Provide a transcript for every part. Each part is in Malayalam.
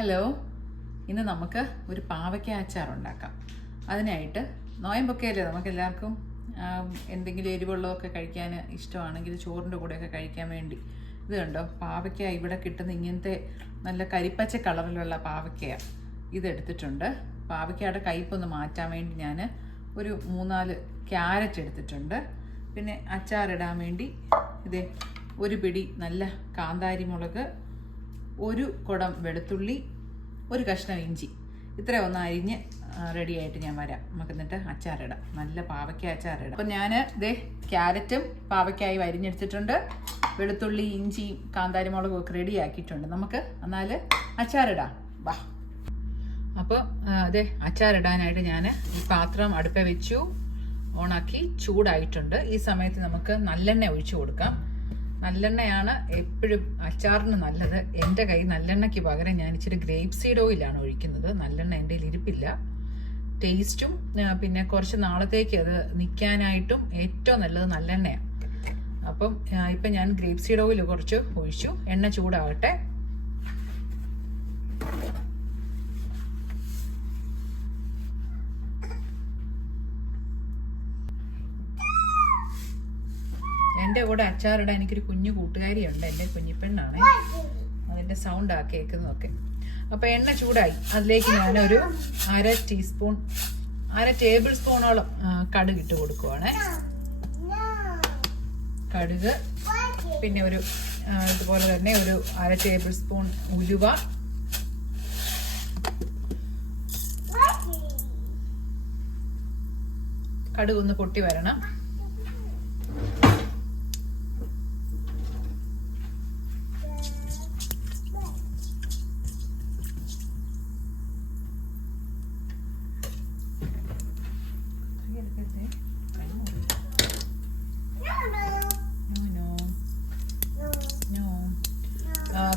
ഹലോ, ഇന്ന് നമുക്ക് ഒരു പാവയ്ക്ക അച്ചാർ ഉണ്ടാക്കാം. അതിനായിട്ട് നോയമ്പൊക്കെ അല്ലേ നമുക്ക് എല്ലാവർക്കും എന്തെങ്കിലും എരിവുള്ളതൊക്കെ കഴിക്കാൻ ഇഷ്ടമാണെങ്കിൽ ചോറിൻ്റെ കൂടെയൊക്കെ കഴിക്കാൻ വേണ്ടി ഇത് കണ്ടോ, പാവയ്ക്ക ഇവിടെ കിട്ടുന്ന ഇങ്ങനത്തെ നല്ല കരിപ്പച്ച കളറിലുള്ള പാവയ്ക്കയാണ് ഇതെടുത്തിട്ടുണ്ട്. പാവയ്ക്കയുടെ കയ്പൊന്ന് മാറ്റാൻ വേണ്ടി ഞാൻ ഒരു 3-4 ക്യാരറ്റ് എടുത്തിട്ടുണ്ട്. പിന്നെ അച്ചാറിടാൻ വേണ്ടി ഇതേ ഒരു പിടി നല്ല കാന്താരി മുളക്, ഒരു കുടം വെളുത്തുള്ളി, ഒരു കഷ്ണം ഇഞ്ചി, ഇത്ര ഒന്ന് അരിഞ്ഞ് റെഡിയായിട്ട് ഞാൻ വരാം. നമുക്ക് എന്നിട്ട് അച്ചാറിടാം, നല്ല പാവയ്ക്ക അച്ചാറിടാം. അപ്പം ഞാൻ ഇതേ ക്യാരറ്റും പാവയ്ക്കായി അരിഞ്ഞെടുത്തിട്ടുണ്ട്, വെളുത്തുള്ളി, ഇഞ്ചിയും കാന്താരി മുളകും ഒക്കെ റെഡിയാക്കിയിട്ടുണ്ട്. നമുക്ക് എന്നാൽ അച്ചാറിടാം, വാ. അപ്പോൾ അതെ അച്ചാറിടാനായിട്ട് ഞാൻ ഈ പാത്രം അടുപ്പേ വെച്ചു, ഓണാക്കി, ചൂടായിട്ടുണ്ട്. ഈ സമയത്ത് നമുക്ക് നല്ലെണ്ണ ഒഴിച്ചു കൊടുക്കാം. നല്ലെണ്ണയാണ് എപ്പോഴും അച്ചാറിന് നല്ലത്. എൻ്റെ കൈ നല്ലെണ്ണയ്ക്ക് പകരം ഞാൻ ഇച്ചിരി ഗ്രേപ്പ് സീഡ് ഓയിലാണ് ഒഴിക്കുന്നത്. നല്ലെണ്ണ എൻ്റെ കയ്യിൽ ഇരിപ്പില്ല. ടേസ്റ്റും പിന്നെ കുറച്ച് നാളത്തേക്ക് അത് നിൽക്കാനായിട്ടും ഏറ്റവും നല്ലത് നല്ലെണ്ണയാണ്. അപ്പം ഇപ്പം ഞാൻ ഗ്രേപ്പ് സീഡ് ഓയിൽ കുറച്ച് ഒഴിച്ചു. എണ്ണ ചൂടാകട്ടെ. എൻ്റെ കൂടെ അച്ചാറിടാൻ എനിക്കൊരു കുഞ്ഞു കൂട്ടുകാരിയുണ്ട്, എൻ്റെ കുഞ്ഞിപ്പെണ്ണാണ്. അതിൻ്റെ സൗണ്ടാണ് കേൾക്കുന്നതൊക്കെ. അപ്പോൾ എണ്ണ ചൂടായി. അതിലേക്ക് ഞാനൊരു 1/2 ടേബിൾ സ്പൂണോളം കടുക് ഇട്ട് കൊടുക്കുവാണ്. കടുക്, പിന്നെ ഒരു ഇതുപോലെ തന്നെ ഒരു 1/2 ടേബിൾ സ്പൂൺ ഉലുവ, കടുക് ഒന്ന് പൊട്ടി വരണം.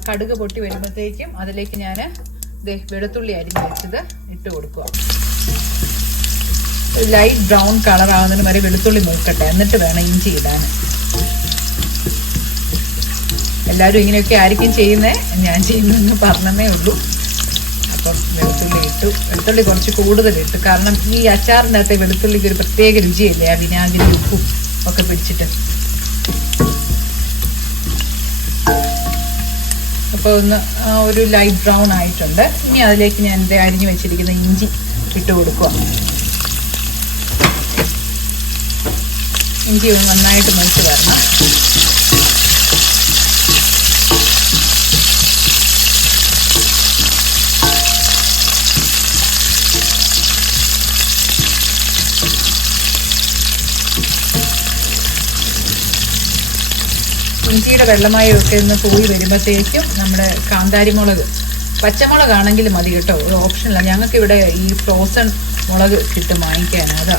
കടുക് പൊട്ടി വരുമ്പോഴത്തേക്കും അതിലേക്ക് ഞാൻ വെളുത്തുള്ളി അരിഞ്ഞ് വെച്ചത് ഇട്ട് കൊടുക്കുക. ലൈറ്റ് ബ്രൗൺ കളർ ആവുന്നതിന് വരെ വെളുത്തുള്ളി മൂക്കട്ടെ, എന്നിട്ട് വേണം ഇഞ്ചി ഇടാൻ. എല്ലാവരും ഇങ്ങനെയൊക്കെ ആയിരിക്കും ചെയ്യുന്നത്, ഞാൻ ചെയ്യുന്നതെന്ന് പറഞ്ഞതേ ഉള്ളൂ. അപ്പം വെളുത്തുള്ളി ഇട്ടു. വെളുത്തുള്ളി കുറച്ച് കൂടുതൽ ഇട്ടു, കാരണം ഈ അച്ചാറിൻ്റെ അകത്തെ വെളുത്തുള്ളിക്ക് ഒരു പ്രത്യേക രുചിയല്ലേ, ആ വിനാഗിരി ഉപ്പും ഒക്കെ പിടിച്ചിട്ട്. അപ്പോൾ ഒന്ന് ഒരു ലൈറ്റ് ബ്രൗൺ ആയിട്ടുണ്ട്. ഇനി അതിലേക്ക് ഞാൻ എൻ്റെ അരിഞ്ഞു വെച്ചിരിക്കുന്ന ഇഞ്ചി ഇട്ട് കൊടുക്കുക. ഇഞ്ചി ഒന്ന് നന്നായിട്ട് മൂത്ത് വരണം. ഇഞ്ചിയുടെ വെള്ളമായൊക്കെ ഒന്ന് പോയി വരുമ്പോഴത്തേക്കും നമ്മുടെ കാന്താരിമുളക്, പച്ചമുളകാണെങ്കിൽ മതി കേട്ടോ, ഒരു ഓപ്ഷനില്ല. ഞങ്ങൾക്കിവിടെ ഈ ഫ്രോസൺ മുളക് കിട്ടും വാങ്ങിക്കാൻ. അതാ,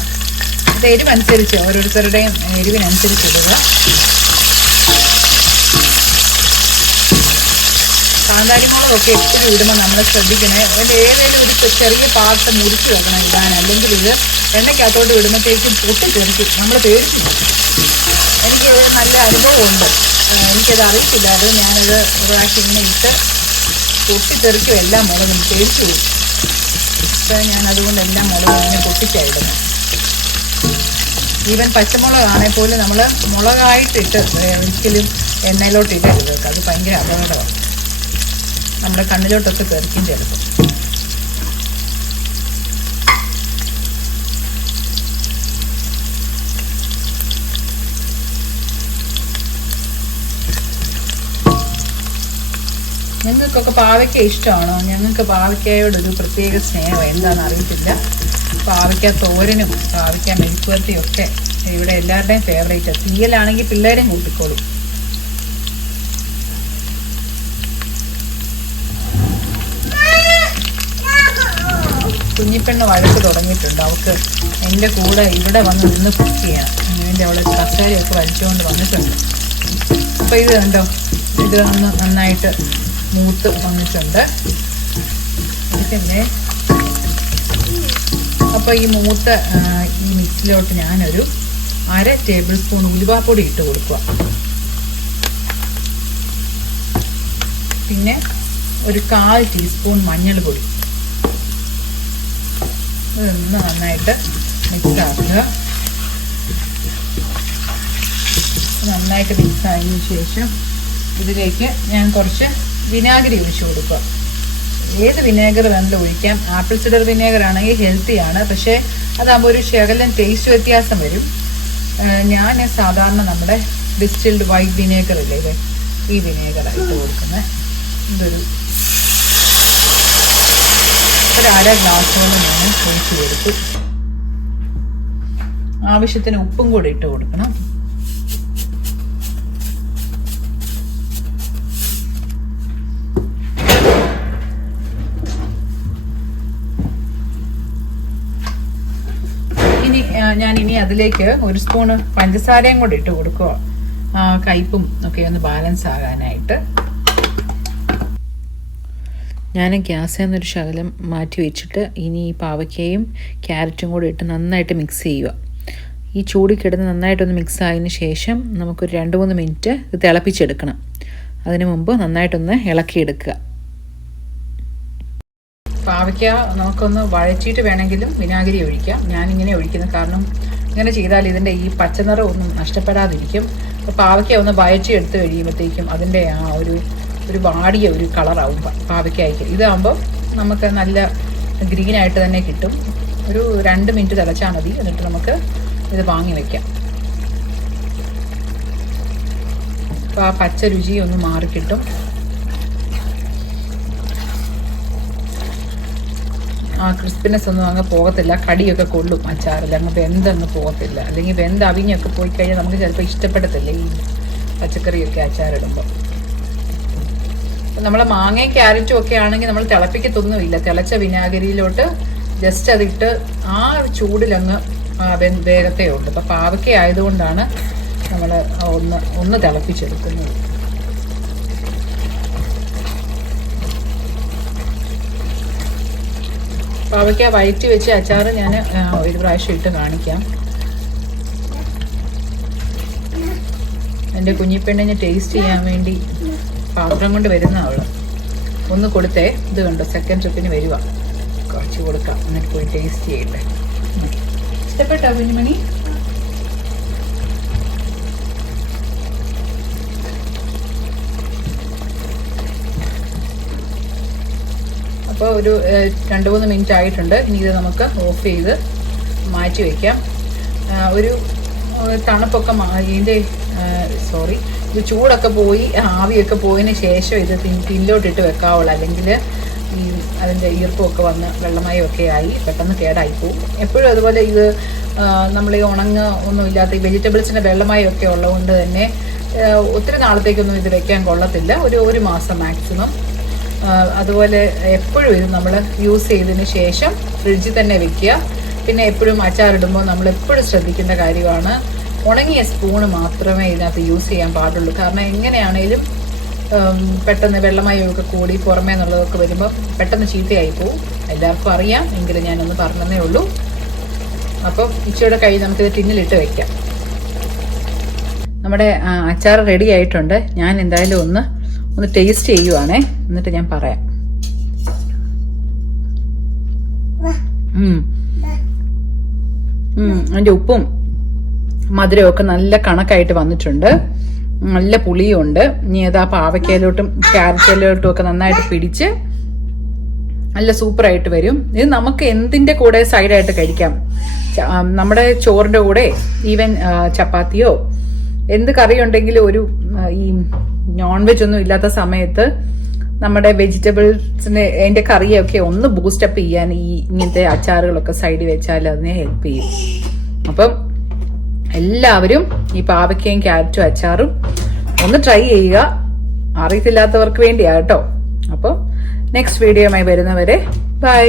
അത് എരിവനുസരിച്ച് ഓരോരുത്തരുടെയും എരിവിനനുസരിച്ച് ഇടുക. കാന്താരിമുളകൊക്കെ എപ്പോഴും ഇടുമ്പോൾ നമ്മൾ ശ്രദ്ധിക്കണേ, അതിൻ്റെ ഏതെങ്കിലും ഒരു ചെറിയ പാർട്ട് മുറിച്ച് വെക്കണം ഇടാൻ, അല്ലെങ്കിൽ ഇത് എണ്ണയ്ക്കകത്തോട്ട് വിടുമ്പോഴത്തേക്കും പൊട്ടിത്തെറിക്കും, നമ്മൾ പേടിച്ചു. എനിക്ക് നല്ല അനുഭവമുണ്ട്, എനിക്കത് അറിയത്തില്ലായിരുന്നു. ഞാനത് ഒരു പ്രാവശ്യം ഇങ്ങനെ ഇട്ട് പൊട്ടിത്തെറിക്കും എല്ലാ മുളകും, പേടിച്ചു പോയി. ഇപ്പം ഞാൻ അതുകൊണ്ട് എല്ലാ മുളകും ഇങ്ങനെ പൊട്ടിച്ചായിരുന്നു. ഈവൻ പച്ചമുളകാണെങ്കിൽ പോലും നമ്മൾ മുളകായിട്ടിട്ട് ഒരിക്കലും എണ്ണയിലോട്ട് ഇടരുത്, അത് ഭയങ്കര അപകടമാണ്. നമ്മുടെ കണ്ണിലോട്ടൊക്കെ തെറിക്കും ചിലപ്പോൾ. ഞങ്ങൾക്കൊക്കെ പാവയ്ക്ക ഇഷ്ടമാണോ? ഞങ്ങൾക്ക് പാവയ്ക്കയോടൊരു പ്രത്യേക സ്നേഹം, എന്താണെന്ന് അറിയത്തില്ല. പാവയ്ക്ക തോരനും പാവയ്ക്ക മെഴുക്കുവരട്ടിയും ഒക്കെ ഇവിടെ എല്ലാവരുടെയും ഫേവറേറ്റ്. തീയലാണെങ്കിൽ പിള്ളേരെയും കൂട്ടിക്കോളും. കുഞ്ഞിപ്പെണ്ണ് വഴക്ക് തുടങ്ങിയിട്ടുണ്ട്. അവൾക്ക് എൻ്റെ കൂടെ ഇവിടെ വന്ന് നിന്ന് കുക്ക് ചെയ്യണം. എൻ്റെ അവളെ കസേരയൊക്കെ വലിച്ചുകൊണ്ട് വന്നിട്ടുണ്ട്. അപ്പോൾ ഇത് കണ്ടോ, ഇത് നന്നായിട്ട് മൂത്ത് വന്നിട്ടുണ്ട്. പിന്നെ അപ്പോൾ ഈ മൂത്ത ഈ മിക്സിലോട്ട് ഞാനൊരു 1/2 ടേബിൾ സ്പൂൺ ഉലുവാപ്പൊടി ഇട്ട് കൊടുക്കുക. പിന്നെ ഒരു 1/4 ടീസ്പൂൺ മഞ്ഞൾപ്പൊടി. ഇതൊന്ന് നന്നായിട്ട് മിക്സ് ആക്കുക. നന്നായിട്ട് മിക്സ് ആയതിനു ശേഷം ഇതിലേക്ക് ഞാൻ കുറച്ച് വിനാഗിരി ഒഴിച്ചു കൊടുക്കുക. ഏത് വിനേഗർ വേണമെങ്കിലും ഒഴിക്കാം. ആപ്പിൾ സിഡർ വിനേഗർ ആണെങ്കിൽ ഹെൽത്തിയാണ്, പക്ഷേ അതാകുമ്പോൾ ഒരു ശകലം ടേസ്റ്റ് വ്യത്യാസം വരും. ഞാൻ സാധാരണ നമ്മുടെ ഡിസ്റ്റിൽഡ് വൈറ്റ് വിനേഗർ ഇല്ലേ, ഇത് ഈ വിനേഗറായിട്ട് കൊടുക്കുന്നത്. ഇതൊരു 1/2 ഗ്ലാസ്സോളം ഞാൻ ഒഴിച്ച് കൊടുത്തു. ആവശ്യത്തിന് ഉപ്പും കൂടി ഇട്ട് കൊടുക്കണം. ഞാനിനി അതിലേക്ക് 1 സ്പൂണ് പഞ്ചസാരയും കൂടി ഇട്ട് കൊടുക്കുക, കയ്പും ഒക്കെ ഒന്ന് ബാലൻസ് ആകാനായിട്ട്. ഞാൻ ഗ്യാസിൽ നിന്നൊരു ശകലം മാറ്റി വെച്ചിട്ട് ഇനി ഈ പാവയ്ക്കയും ക്യാരറ്റും കൂടി ഇട്ട് നന്നായിട്ട് മിക്സ് ചെയ്യുക. ഈ ചൂടി കിടന്ന് നന്നായിട്ടൊന്ന് മിക്സ് ആയതിന് ശേഷം നമുക്കൊരു 2-3 മിനിറ്റ് ഇത് തിളപ്പിച്ചെടുക്കണം. അതിന് മുമ്പ് നന്നായിട്ടൊന്ന് ഇളക്കിയെടുക്കുക. പാവയ്ക്ക നമുക്കൊന്ന് വഴറ്റിയിട്ട് വേണമെങ്കിലും വിനാഗിരി ഒഴിക്കാം. ഞാനിങ്ങനെ ഒഴിക്കുന്നത് കാരണം ഇങ്ങനെ ചെയ്താൽ ഇതിൻ്റെ ഈ പച്ചനിറം ഒന്നും നഷ്ടപ്പെടാതിരിക്കും. അപ്പോൾ പാവയ്ക്ക ഒന്ന് വഴറ്റി എടുത്ത് കഴിയുമ്പോഴത്തേക്കും അതിൻ്റെ ആ ഒരു വാടിയ ഒരു കളറാവും പാവയ്ക്കായ്ക്ക്. ഇതാകുമ്പോൾ നമുക്ക് നല്ല ഗ്രീനായിട്ട് തന്നെ കിട്ടും. ഒരു 2 മിനിറ്റ് തിളച്ചാൽ മതി. എന്നിട്ട് നമുക്ക് ഇത് വാങ്ങി വയ്ക്കാം. അപ്പോൾ ആ പച്ച രുചി ഒന്ന് മാറിക്കിട്ടും. ആ ക്രിസ്പിനെസ് ഒന്നും അങ്ങ് പോകത്തില്ല. കടിയൊക്കെ കൊള്ളും അച്ചാറിൽ, അങ്ങ് വെന്തങ്ങ് പോകത്തില്ല. അല്ലെങ്കിൽ വെന്ത് അവിഞ്ഞൊക്കെ പോയി കഴിഞ്ഞാൽ നമുക്ക് ചിലപ്പോൾ ഇഷ്ടപ്പെടത്തില്ല ഈ പച്ചക്കറിയൊക്കെ അച്ചാറിടുമ്പോൾ. നമ്മൾ മാങ്ങയും ക്യാരറ്റും ഒക്കെ ആണെങ്കിൽ നമ്മൾ തിളപ്പിക്കത്തൊന്നുമില്ല. തിളച്ച വിനാഗിരിയിലോട്ട് ജസ്റ്റ് അതിട്ട് ആ ചൂടിലങ്ങ് വേഗത്തേ ഉള്ളൂ. അപ്പം പാവയ്ക്ക ആയതുകൊണ്ടാണ് നമ്മൾ ഒന്ന് തിളപ്പിച്ചെടുക്കുന്നത്. പാവയ്ക്ക വയറ്റി വെച്ച് അച്ചാറ് ഞാൻ ഒരു പ്രാവശ്യം ഇട്ട് കാണിക്കാം. എൻ്റെ കുഞ്ഞിപ്പെണ്ണിന് ടേസ്റ്റ് ചെയ്യാൻ വേണ്ടി പാത്രം കൊണ്ട് വരുന്ന അവൾ ഒന്ന് കൊടുത്തേ. ഇത് കണ്ടോ, സെക്കൻഡ് ട്രിപ്പിന് വരുക. കുറച്ച് കൊടുക്കാം, എന്നിട്ട് പോയി ടേസ്റ്റ് ചെയ്യട്ടെ. ഇഷ്ടപ്പെട്ടോ കുഞ്ഞുമണി? അപ്പോൾ ഒരു 2-3 മിനിറ്റ് ആയിട്ടുണ്ട്. ഇനി ഇത് നമുക്ക് ഓഫ് ചെയ്ത് മാറ്റി വയ്ക്കാം. ഒരു തണുപ്പൊക്കെ ഇതിൻ്റെ ഇത് ചൂടൊക്കെ പോയി ആവിയൊക്കെ പോയതിന് ശേഷം ഇത് ടിന്നിലോട്ടിട്ട് വെക്കാവുള്ളൂ. അല്ലെങ്കിൽ ഈ അതിൻ്റെ ഈർപ്പമൊക്കെ വന്ന് വെള്ളമയമൊക്കെ ആയി പെട്ടെന്ന് കേടായിപ്പോവും. എപ്പോഴും അതുപോലെ ഇത് നമ്മൾ ഈ ഒന്നും ഇല്ലാത്ത ഈ വെജിറ്റബിൾസിൻ്റെ വെള്ളമയമൊക്കെ ഉള്ളതുകൊണ്ട് തന്നെ ഒത്തിരി നാളത്തേക്കൊന്നും ഇത് വെക്കാൻ കൊള്ളത്തില്ല. ഒരു മാസം മാക്സിമം. അതുപോലെ എപ്പോഴും ഇത് നമ്മൾ യൂസ് ചെയ്തതിന് ശേഷം ഫ്രിഡ്ജിൽ തന്നെ വെക്കുക. പിന്നെ എപ്പോഴും അച്ചാറിടുമ്പോൾ നമ്മൾ എപ്പോഴും ശ്രദ്ധിക്കേണ്ട കാര്യമാണ്, ഉണങ്ങിയ സ്പൂണ് മാത്രമേ ഇതിനകത്ത് യൂസ് ചെയ്യാൻ പാടുള്ളൂ. കാരണം എങ്ങനെയാണേലും പെട്ടെന്ന് വെള്ളമയമൊക്കെ കൂടി പുറമേ എന്നുള്ളതൊക്കെ വരുമ്പോൾ പെട്ടെന്ന് ചീത്തയായി പോവും. എല്ലാവർക്കും അറിയാം, എങ്കിലും ഞാനൊന്ന് പറഞ്ഞതേ ഉള്ളൂ. അപ്പം ഇച്ചിരിയുടെ കൈ നമുക്കിത് ടിന്നിലിട്ട് വയ്ക്കാം. നമ്മുടെ അച്ചാർ റെഡി ആയിട്ടുണ്ട്. ഞാൻ എന്തായാലും ഒന്ന് ടേസ്റ്റ് ചെയ്യുവാണേ, എന്നിട്ട് ഞാൻ പറയാം. അതിൻ്റെ ഉപ്പും മധുരമൊക്കെ നല്ല കണക്കായിട്ട് വന്നിട്ടുണ്ട്. നല്ല പുളിയും ഉണ്ട്. ഇനി ഏതാ പാവയ്ക്കയിലോട്ടും ക്യാരറ്റിലോട്ടും ഒക്കെ നന്നായിട്ട് പിടിച്ച് നല്ല സൂപ്പറായിട്ട് വരും. ഇത് നമുക്ക് എന്തിൻ്റെ കൂടെ സൈഡായിട്ട് കഴിക്കാം. നമ്മുടെ ചോറിൻ്റെ കൂടെ, ഈവൻ ചപ്പാത്തിയോ എന്ത് കറി ഉണ്ടെങ്കിലും ഈ നോൺ വെജ് ഒന്നും ഇല്ലാത്ത സമയത്ത് നമ്മുടെ വെജിറ്റബിൾസിന് അതിൻ്റെ കറിയൊക്കെ ഒന്ന് ബൂസ്റ്റപ്പ് ചെയ്യാൻ ഇങ്ങനത്തെ അച്ചാറുകളൊക്കെ സൈഡിൽ വെച്ചാൽ അതിനെ ഹെൽപ്പ് ചെയ്യും. അപ്പം എല്ലാവരും ഈ പാവയ്ക്കയും ക്യാരറ്റും അച്ചാറും ഒന്ന് ട്രൈ ചെയ്യുക. അറിയത്തില്ലാത്തവർക്ക് വേണ്ടിയാ കേട്ടോ. അപ്പം നെക്സ്റ്റ് വീഡിയോയുമായി വരുന്നവരെ ബൈ.